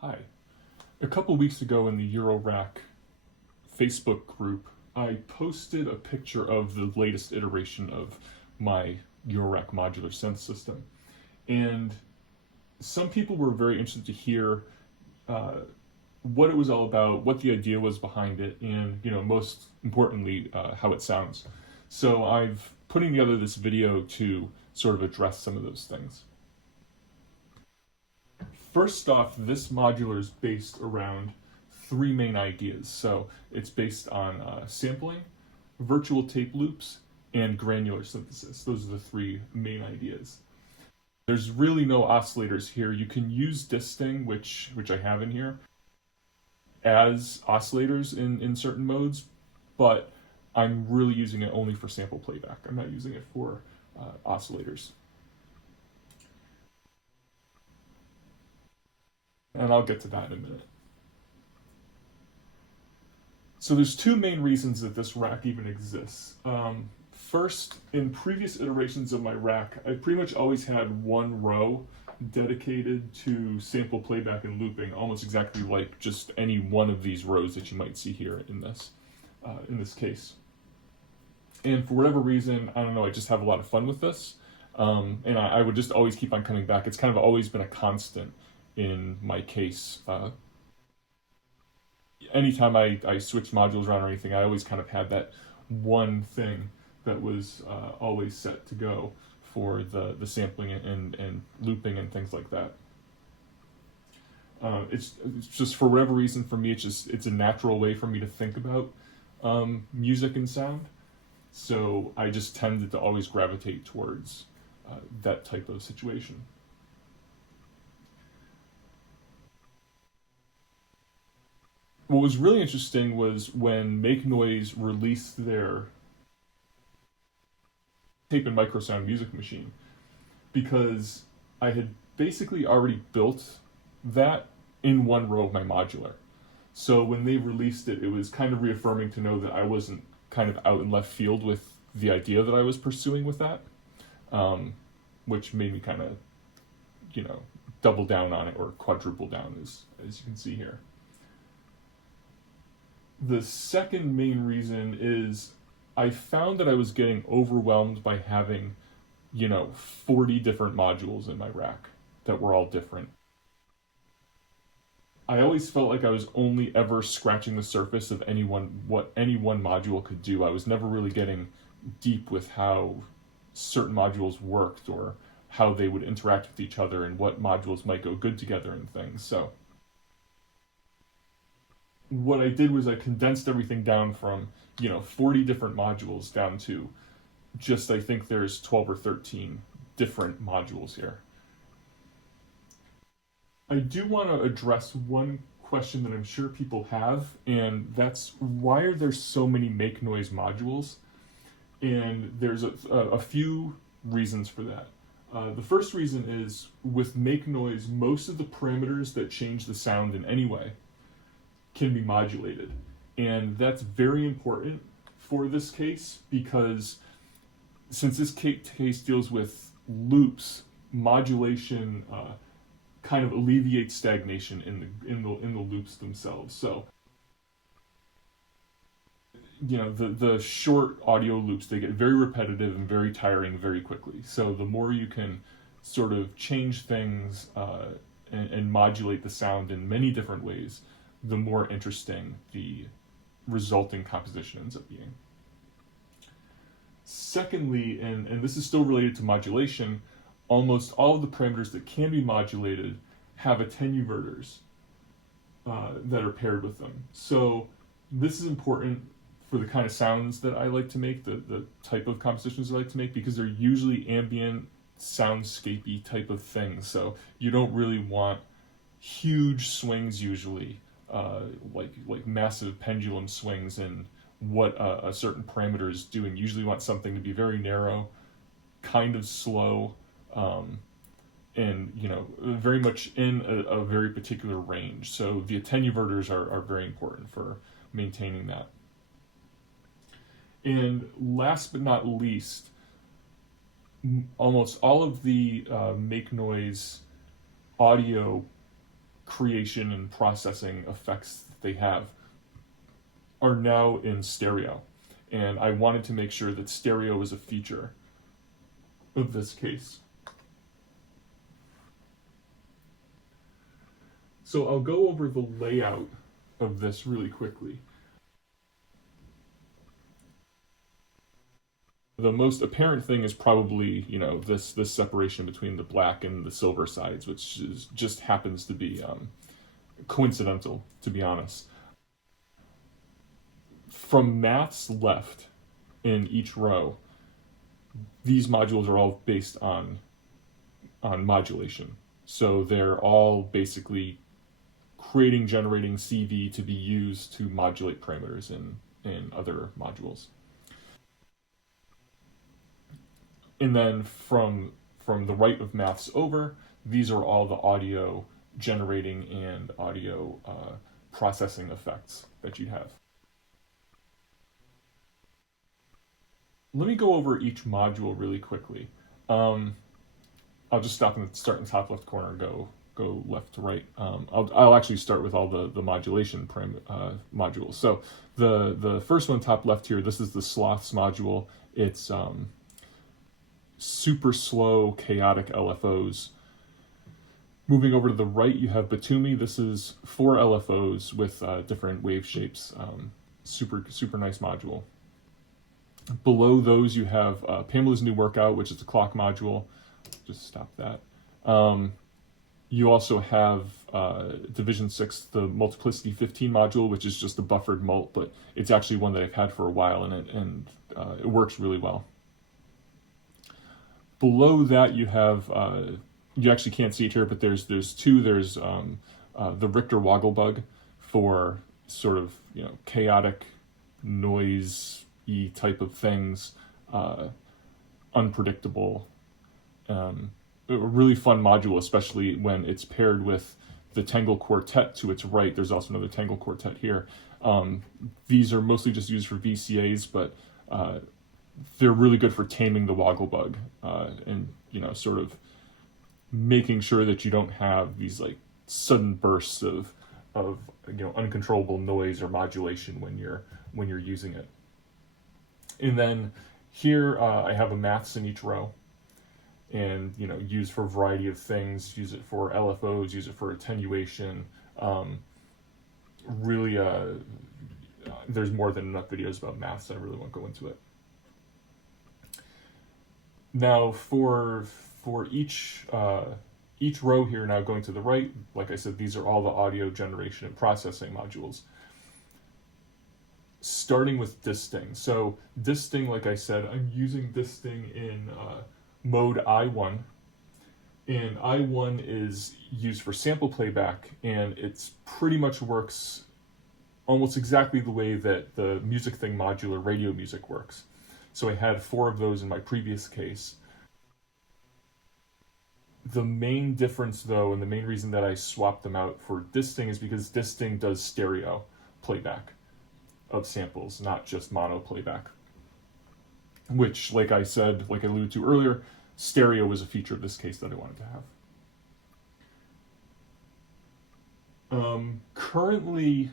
Hi. A couple weeks ago in the Eurorack Facebook group, I posted a picture of the latest iteration of my Eurorack modular synth system. And some people were very interested to hear what it was all about, what the idea was behind it, and most importantly, how it sounds. So I've putting together this video to sort of address some of those things. First off, this modular is based around three main ideas. So it's based on sampling, virtual tape loops, and granular synthesis. Those are the three main ideas. There's really no oscillators here. You can use disting, which I have in here, as oscillators in certain modes, but I'm really using it only for sample playback. I'm not using it for oscillators. And I'll get to that in a minute. So there's two main reasons that this rack even exists. First, in previous iterations of my rack, I pretty much always had one row dedicated to sample playback and looping, almost exactly like just any one of these rows that you might see here in this case. And for whatever reason, I don't know, I just have a lot of fun with this. And I would just always keep on coming back. It's kind of always been a constant in my case. Anytime I switch modules around or anything, I always kind of had that one thing that was always set to go for the sampling and looping and things like that. It's just for whatever reason for me, it's a natural way for me to think about music and sound. So I just tended to always gravitate towards that type of situation. What was really interesting was when Make Noise released their tape and Microsound music machine, because I had basically already built that in one row of my modular. So when they released it, it was kind of reaffirming to know that I wasn't kind of out in left field with the idea that I was pursuing with that, which made me kind of, double down on it or quadruple down, as you can see here. The second main reason is I found that I was getting overwhelmed by having, 40 different modules in my rack that were all different. I always felt like I was only ever scratching the surface of what any one module could do. I was never really getting deep with how certain modules worked or how they would interact with each other and what modules might go good together and things. So what I did was I condensed everything down from 40 different modules down to just, I think there's 12 or 13 different modules here. I do want to address one question that I'm sure people have, and that's why are there so many Make Noise modules? And there's a few reasons for that. The first reason is with Make Noise, most of the parameters that change the sound in any way can be modulated. And that's very important for this case because since this case deals with loops, modulation kind of alleviates stagnation in the loops themselves. So the short audio loops, they get very repetitive and very tiring very quickly. So the more you can sort of change things and modulate the sound in many different ways, the more interesting the resulting composition ends up being. Secondly, and this is still related to modulation, almost all of the parameters that can be modulated have attenuverters that are paired with them. So this is important for the kind of sounds that I like to make, the type of compositions I like to make, because they're usually ambient, soundscapey type of things. So you don't really want huge swings usually, like massive pendulum swings in what a certain parameter is doing. Usually want something to be very narrow, kind of slow, and very much in a very particular range. So the attenuverters are very important for maintaining that. And last but not least, almost all of the Make Noise audio creation and processing effects that they have are now in stereo. And I wanted to make sure that stereo is a feature of this case. So I'll go over the layout of this really quickly. The most apparent thing is probably, this separation between the black and the silver sides, which just happens to be coincidental, to be honest. From math's left in each row, these modules are all based on modulation. So they're all basically generating CV to be used to modulate parameters in other modules. And then from the right of maths over, these are all the audio generating and audio processing effects that you'd have. Let me go over each module really quickly. I'll just start in the top left corner and go left to right. I'll actually start with all the modulation modules. So the first one top left here, this is the sloths module. It's super slow, chaotic LFOs. Moving over to the right, you have Batumi. This is 4 LFOs with different wave shapes. Super nice module. Below those, you have Pamela's New Workout, which is a clock module. Just stop that. You also have Division 6, the Multiplicity 15 module, which is just a buffered mult, but it's actually one that I've had for a while, and it works really well. Below that, you have, you actually can't see it here, but there's two. There's the Richter Wogglebug for sort of, chaotic noise-y type of things, unpredictable. A really fun module, especially when it's paired with the Tangle Quartet to its right. There's also another Tangle Quartet here. These are mostly just used for VCAs, but they're really good for taming the Wogglebug and, sort of making sure that you don't have these like sudden bursts of uncontrollable noise or modulation when you're using it. And then here I have a maths in each row, and used for a variety of things. Use it for LFOs, use it for attenuation. Really, there's more than enough videos about maths. I really won't go into it. Now for each row here, now going to the right, like I said, these are all the audio generation and processing modules. Starting with disting. So disting, like I said, I'm using disting in mode I1, and I1 is used for sample playback, and it's pretty much works almost exactly the way that the Music Thing modular radio music works. So I had 4 of those in my previous case. The main difference, though, and the main reason that I swapped them out for disting is because disting does stereo playback of samples, not just mono playback. Which, like I said, like I alluded to earlier, stereo was a feature of this case that I wanted to have. Currently,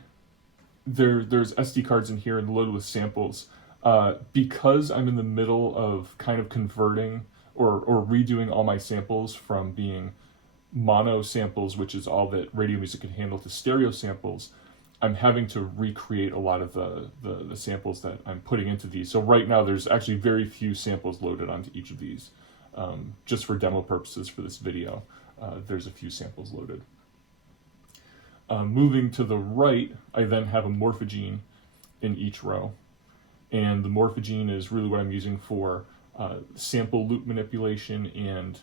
there's SD cards in here and loaded with samples. Because I'm in the middle of kind of converting or redoing all my samples from being mono samples, which is all that radio music can handle, to stereo samples, I'm having to recreate a lot of the samples that I'm putting into these. So right now there's actually very few samples loaded onto each of these. Just for demo purposes for this video, there's a few samples loaded. Moving to the right, I then have a morphogene in each row. And the morphogene is really what I'm using for sample loop manipulation and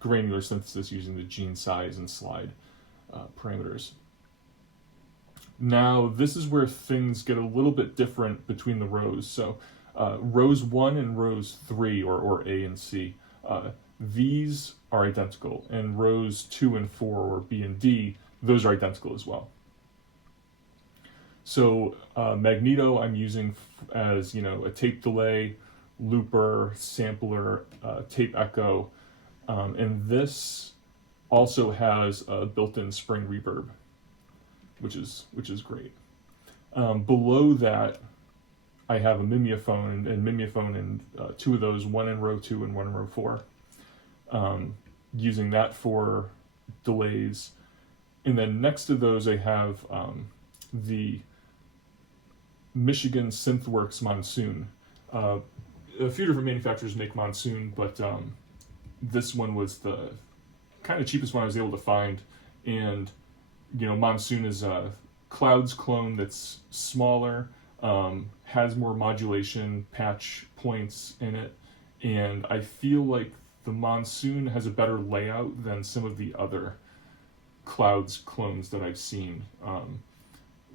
granular synthesis using the gene size and slide parameters. Now, this is where things get a little bit different between the rows. So rows 1 and rows 3, or A and C, these are identical. And rows 2 and 4, or B and D, those are identical as well. So Magneto I'm using as, a tape delay, looper, sampler, tape echo, and this also has a built-in spring reverb, which is great. Below that, I have a mimeophone and two of those, one in row 2 and one in row 4, using that for delays. And then next to those, I have the Michigan Synthworks Monsoon. A few different manufacturers make Monsoon, but this one was the kind of cheapest one I was able to find. And Monsoon is a Clouds clone that's smaller, has more modulation patch points in it, and I feel like the Monsoon has a better layout than some of the other Clouds clones that I've seen.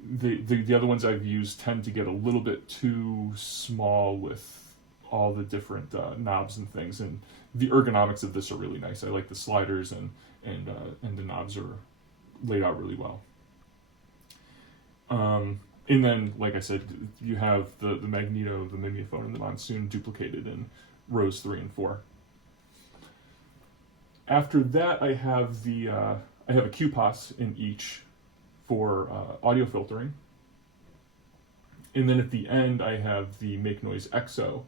The other ones I've used tend to get a little bit too small with all the different knobs and things, and the ergonomics of this are really nice. I like the sliders, and the knobs are laid out really well. And then, like I said, you have the Magneto, the mimeophone, and the Monsoon duplicated in rows 3 and 4. After that, I have a QPOS in each for audio filtering. And then at the end, I have the Make Noise EXO,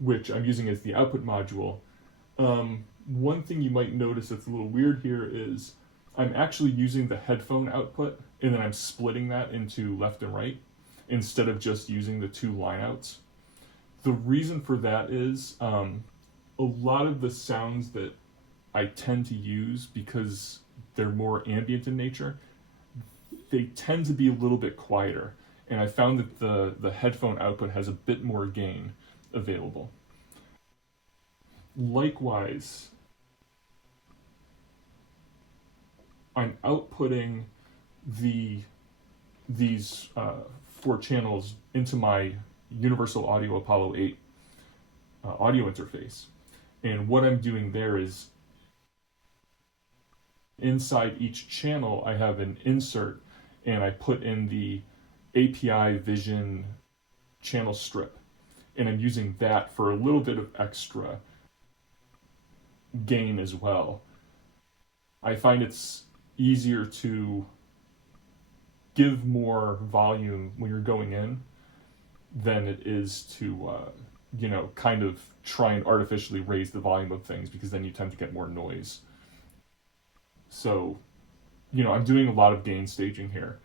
which I'm using as the output module. One thing you might notice that's a little weird here is I'm actually using the headphone output, and then I'm splitting that into left and right instead of just using the 2 lineouts. The reason for that is a lot of the sounds that I tend to use, because they're more ambient in nature, they tend to be a little bit quieter, and I found that the headphone output has a bit more gain available. Likewise, I'm outputting these 4 channels into my Universal Audio Apollo 8 audio interface. And what I'm doing there is, inside each channel, I have an insert, and I put in the API Vision channel strip. And I'm using that for a little bit of extra gain as well. I find it's easier to give more volume when you're going in than it is to kind of try and artificially raise the volume of things, because then you tend to get more noise. So I'm doing a lot of gain staging here,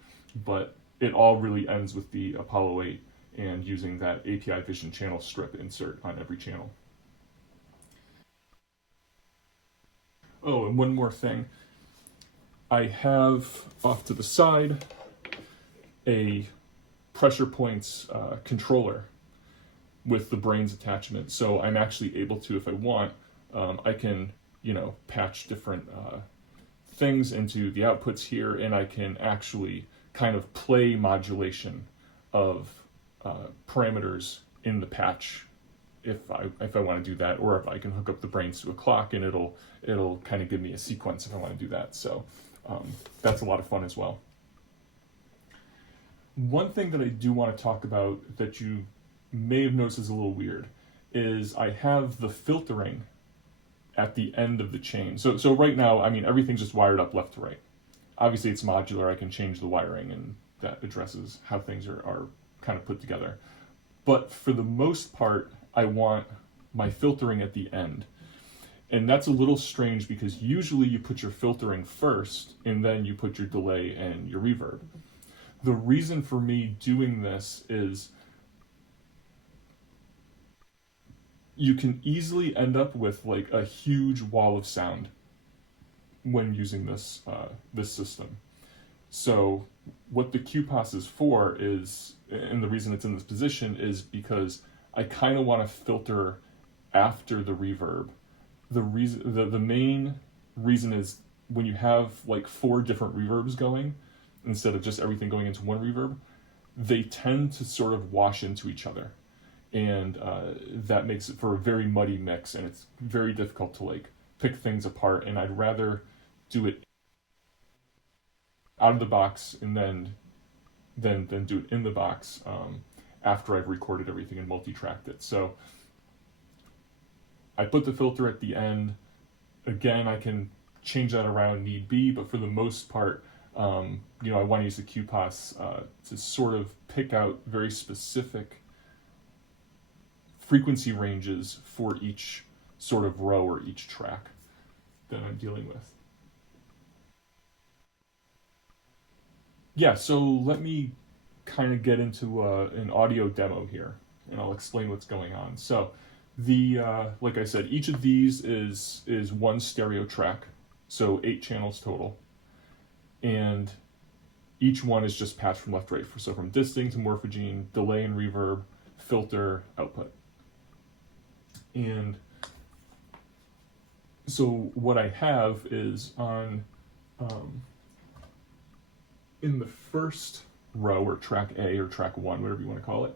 but it all really ends with the Apollo 8 and using that API Vision channel strip insert on every channel. Oh, and one more thing. I have off to the side a pressure points controller with the brains attachment. So I'm actually able to, if I want, I can, patch different things into the outputs here, and I can actually kind of play modulation of parameters in the patch if I want to do that, or if I can hook up the brains to a clock and it'll kind of give me a sequence if I want to do that. So that's a lot of fun as well. One thing that I do want to talk about that you may have noticed is a little weird is I have the filtering at the end of the chain. So right now, everything's just wired up left to right. Obviously it's modular, I can change the wiring, and that addresses how things are kind of put together. But for the most part, I want my filtering at the end. And that's a little strange, because usually you put your filtering first and then you put your delay and your reverb. The reason for me doing this is you can easily end up with like a huge wall of sound when using this system. So what the QPOS is for is, and the reason it's in this position is because I kind of want to filter after the reverb. The main reason is when you have like 4 different reverbs going, instead of just everything going into one reverb, they tend to sort of wash into each other. And that makes it for a very muddy mix, and it's very difficult to like pick things apart, and I'd rather do it out of the box and then do it in the box after I've recorded everything and multi-tracked it. So I put the filter at the end. Again, I can change that around need be, but for the most part, you know, I want to use the QPOS to sort of pick out very specific frequency ranges for each sort of row or each track that I'm dealing with. Yeah, so let me kind of get into an audio demo here, and I'll explain what's going on. So the like I said, each of these is one stereo track, so 8 channels total, and each one is just patched from left to right. So from disting to morphogene, delay and reverb, filter, output. And so what I have is on in the first row, or track A or track 1, whatever you want to call it,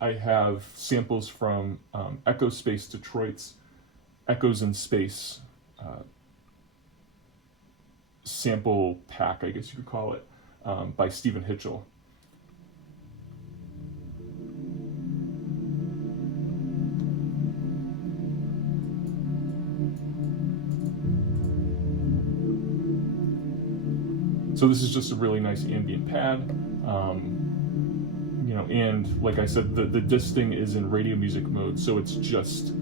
I have samples from Echospace Detroit's Echoes in Space sample pack, I guess you could call it, by Stephen Hitchell. So this is just a really nice ambient pad, you know, and like I said, the disting is in radio music mode, so it's just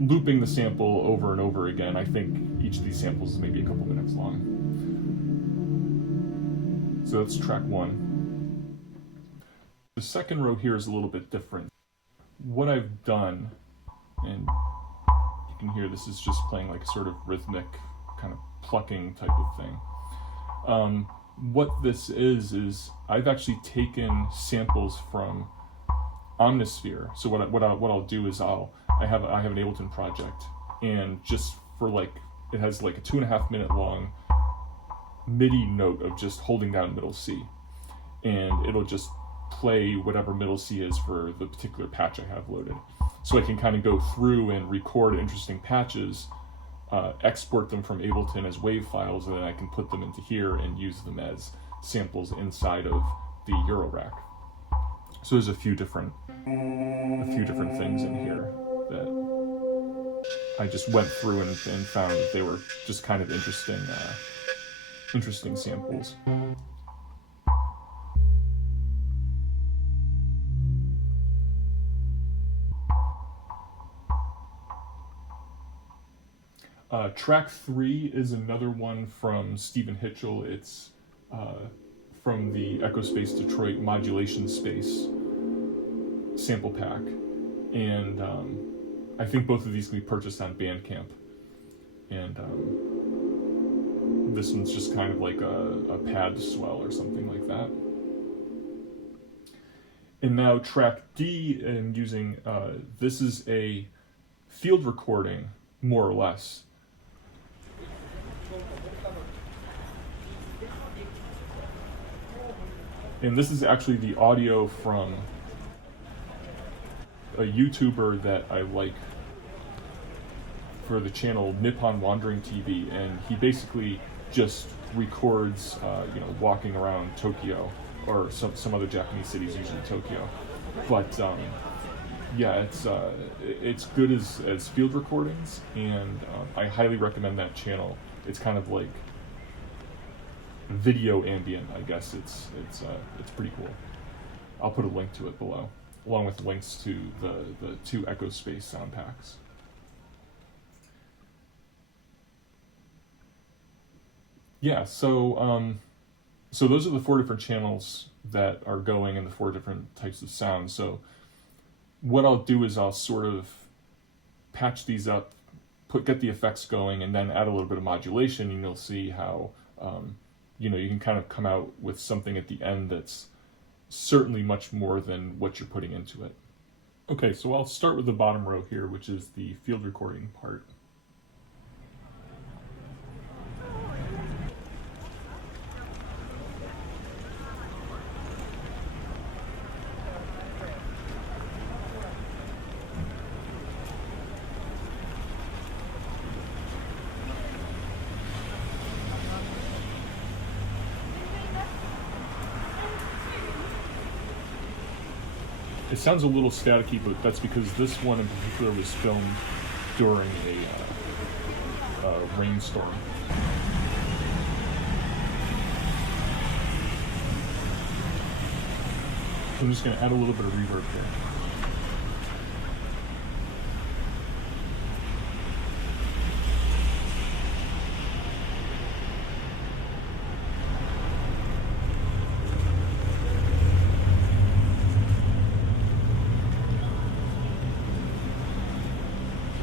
looping the sample over and over again. I think each of these samples is maybe a couple minutes long. So that's track 1. The second row here is a little bit different. What I've done, and you can hear this is just playing like a sort of rhythmic kind of plucking type of thing. What this is I've actually taken samples from Omnisphere. So what I'll do is I have an Ableton project, and just for like, it has like a 2.5 minute long MIDI note of just holding down middle C, and it'll just play whatever middle C is for the particular patch I have loaded. So I can kind of go through and record interesting patches, export them from Ableton as WAV files, and then I can put them into here and use them as samples inside of the Eurorack. So there's a few different things in here that I just went through and found that they were just kind of interesting samples. Track 3 is another one from Stephen Hitchell. It's from the Echospace Detroit Modulation Space sample pack, and I think both of these can be purchased on Bandcamp. And this one's just kind of like a pad swell or something like that. And now track D, I'm using, this is a field recording, more or less. And this is actually the audio from a YouTuber that I like for the channel Nippon Wandering TV, and he basically just records, you know, walking around Tokyo or some other Japanese cities, usually Tokyo. But yeah, it's good as field recordings, and I highly recommend that channel. It's kind of like video ambient, I guess. It's pretty cool. I'll put a link to it below, along with links to the 2 Echospace sound packs. Yeah, so those are the 4 different channels that are going in the 4 different types of sound. So what I'll do is I'll sort of patch these up, get the effects going, and then add a little bit of modulation, and you'll see how you know, you can kind of come out with something at the end that's certainly much more than what you're putting into it. Okay, so I'll start with the bottom row here, which is the field recording part. It sounds a little staticky, but that's because this one in particular was filmed during a rainstorm. So I'm just going to add a little bit of reverb here.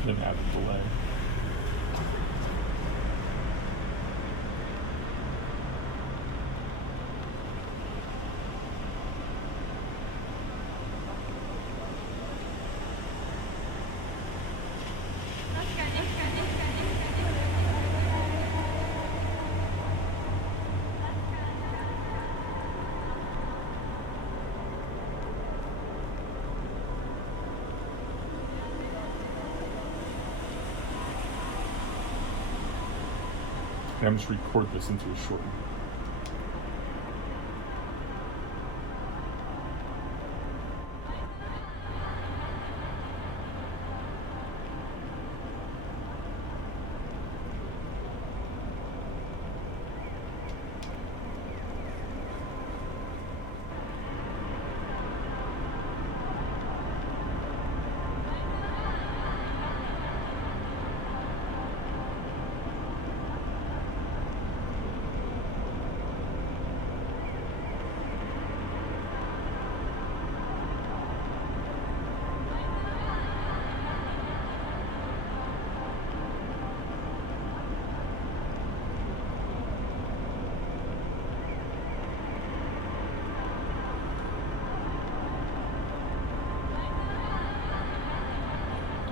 Then add the delay. And I'm just record this into a short.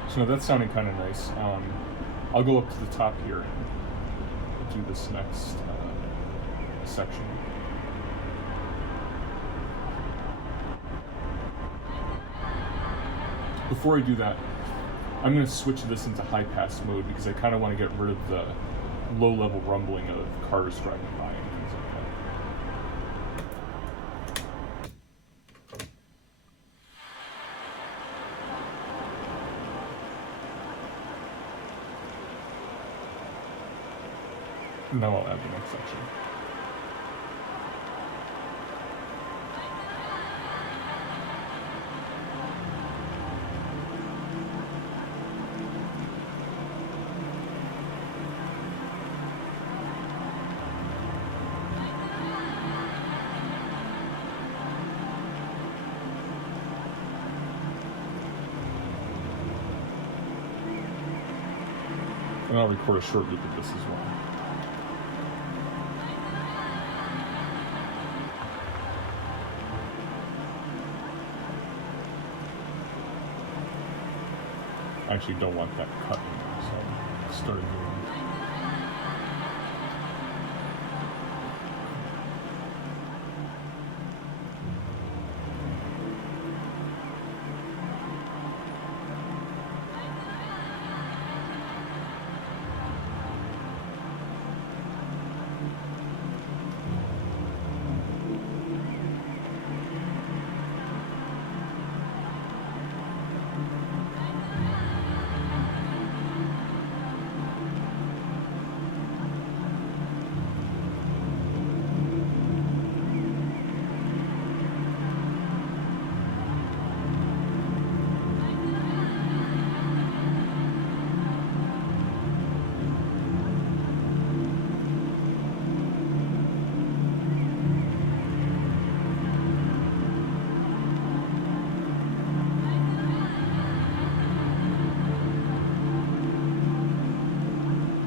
So now that's sounding kind of nice. I'll go up to the top here and do this next section. Before I do that, I'm going to switch this into high pass mode because I kind of want to get rid of the low level rumbling of cars driving by and things like that. Now I'll add the next section. And I'll record a short loop of this as well. I actually don't want that cut anymore, so I started doing it.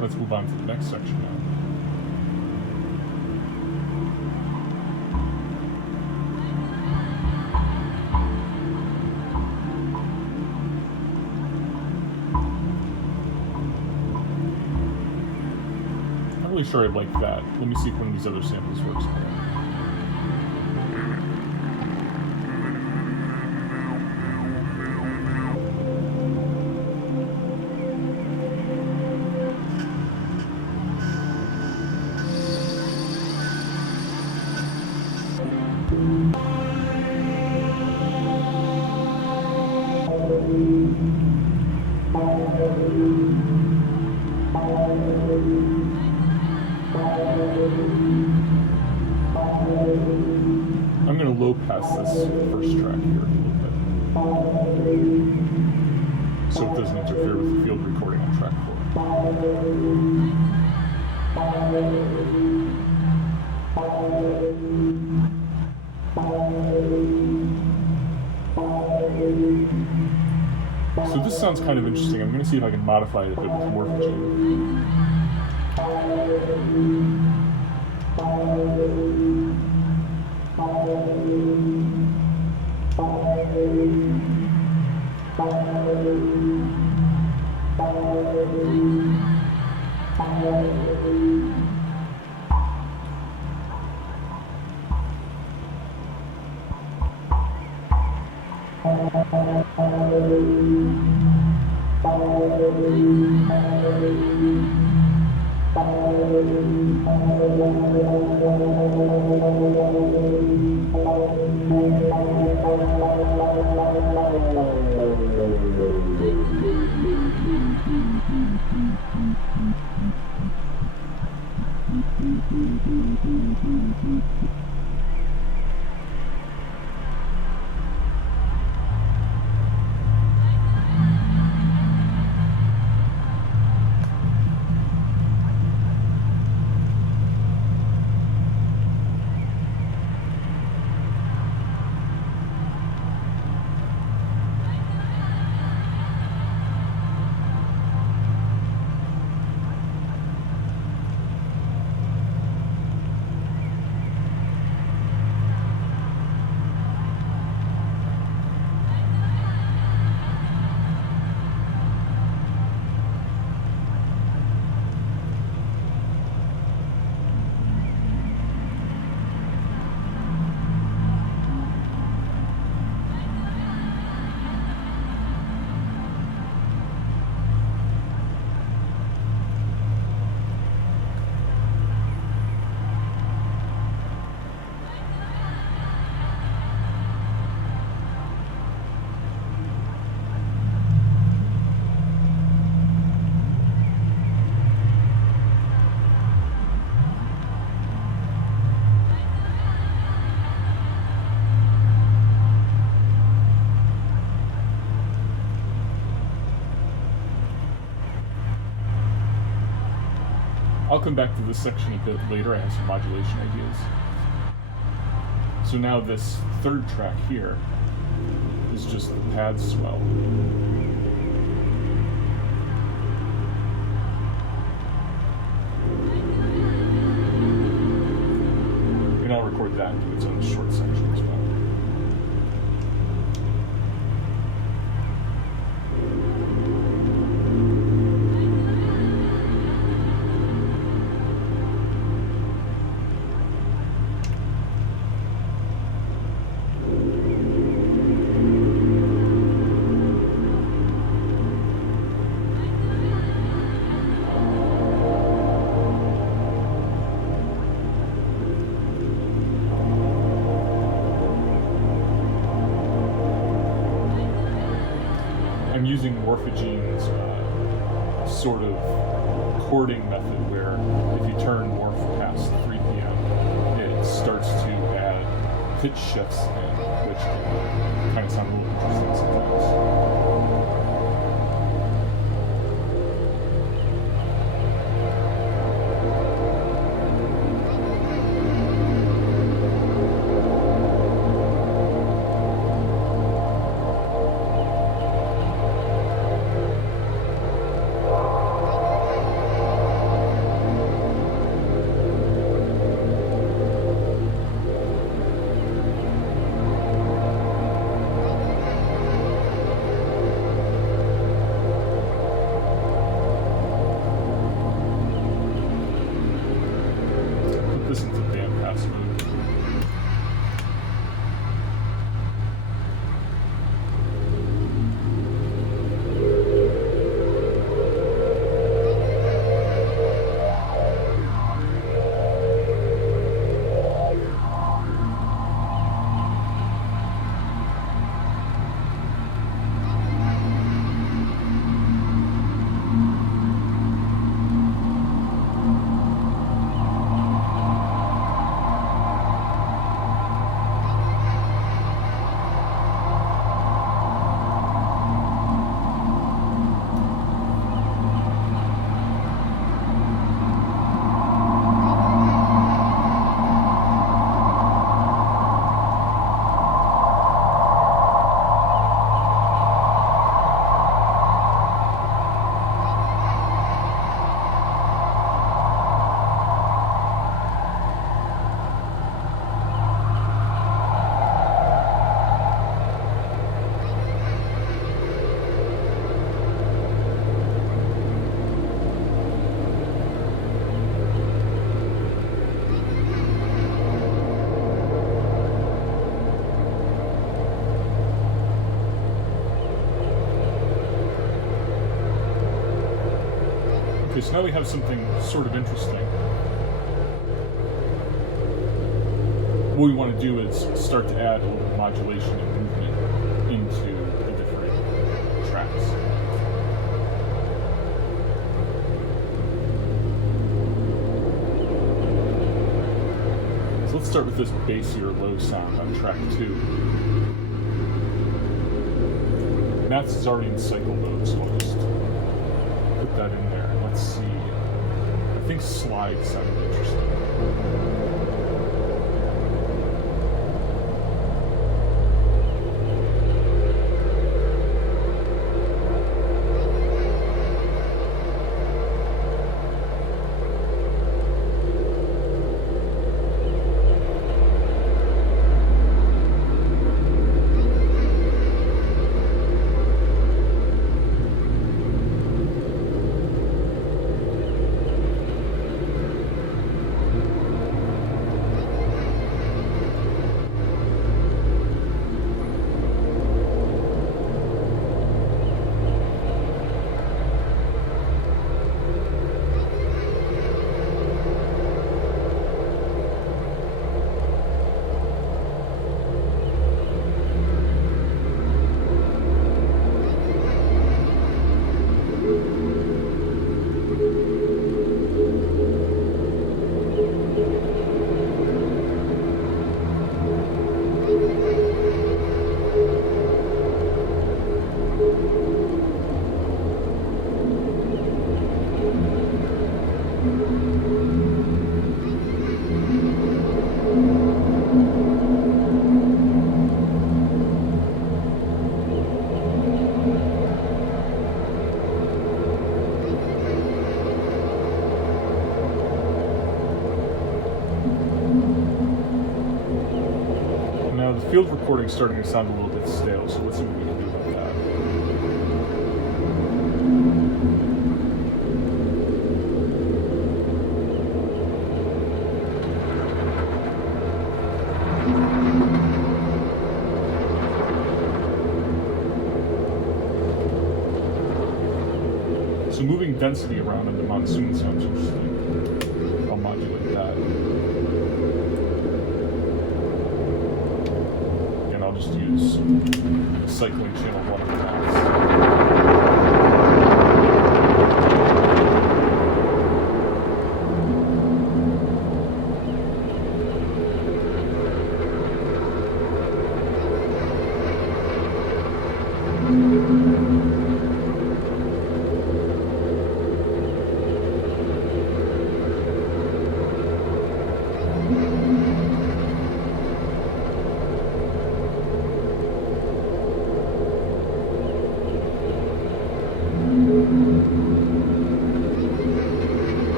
Let's move on to the next section now. Not really sure I like that. Let me see if one of these other samples works better. go past this first track here a little bit, so it doesn't interfere with the field recording on track 4. So this sounds kind of interesting. I'm going to see if I can modify it a bit with Morphogene. I'll come back to this section a bit later. I have some modulation ideas. So now this third track here is just the pad swell. And I'll record that into its own short section as well. I'm using Morphogene's sort of chording method where if you turn Morph past 3 p.m., it starts to add pitch shifts in, which can kind of sound a little interesting sometimes. Listen to band pass mode. so now we have something sort of interesting. What we want to do is start to add a little bit of modulation and movement into the different tracks. So let's start with this bassier low sound on track 2. Maths is already in cycle mode, so I'll just put that in there. And let's see. I think slide sounded interesting. Field recording is starting to sound a little bit stale, so let's see what we can do about that. So moving density around in the monsoon sounds interesting. I'll modulate that. I'll just use cycling channel 1 of the max.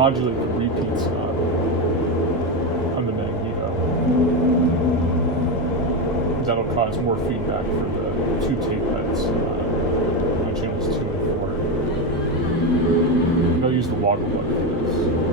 Modulate the repeats on the magneto. That'll cause more feedback for the two tape heads on channels 2 and 4. And I'll use the woggle button for this.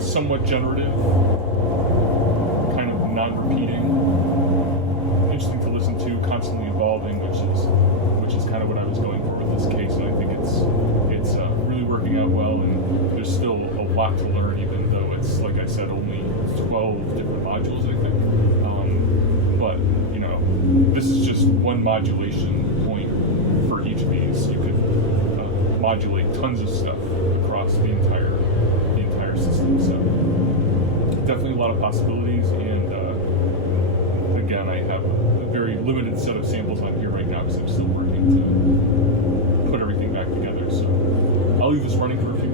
Somewhat generative, kind of non-repeating, interesting to listen to, constantly evolving, which is kind of what I was going for with this case, and I think it's really working out well, and there's still a lot to learn, even though it's, like I said, only 12 different modules, I think. But you know, this is just one modulation point for each of these. You could modulate tons of stuff across the entire system. So definitely a lot of possibilities, and again, I have a very limited set of samples on here right now because I'm still working to put everything back together. So I'll leave this running for a few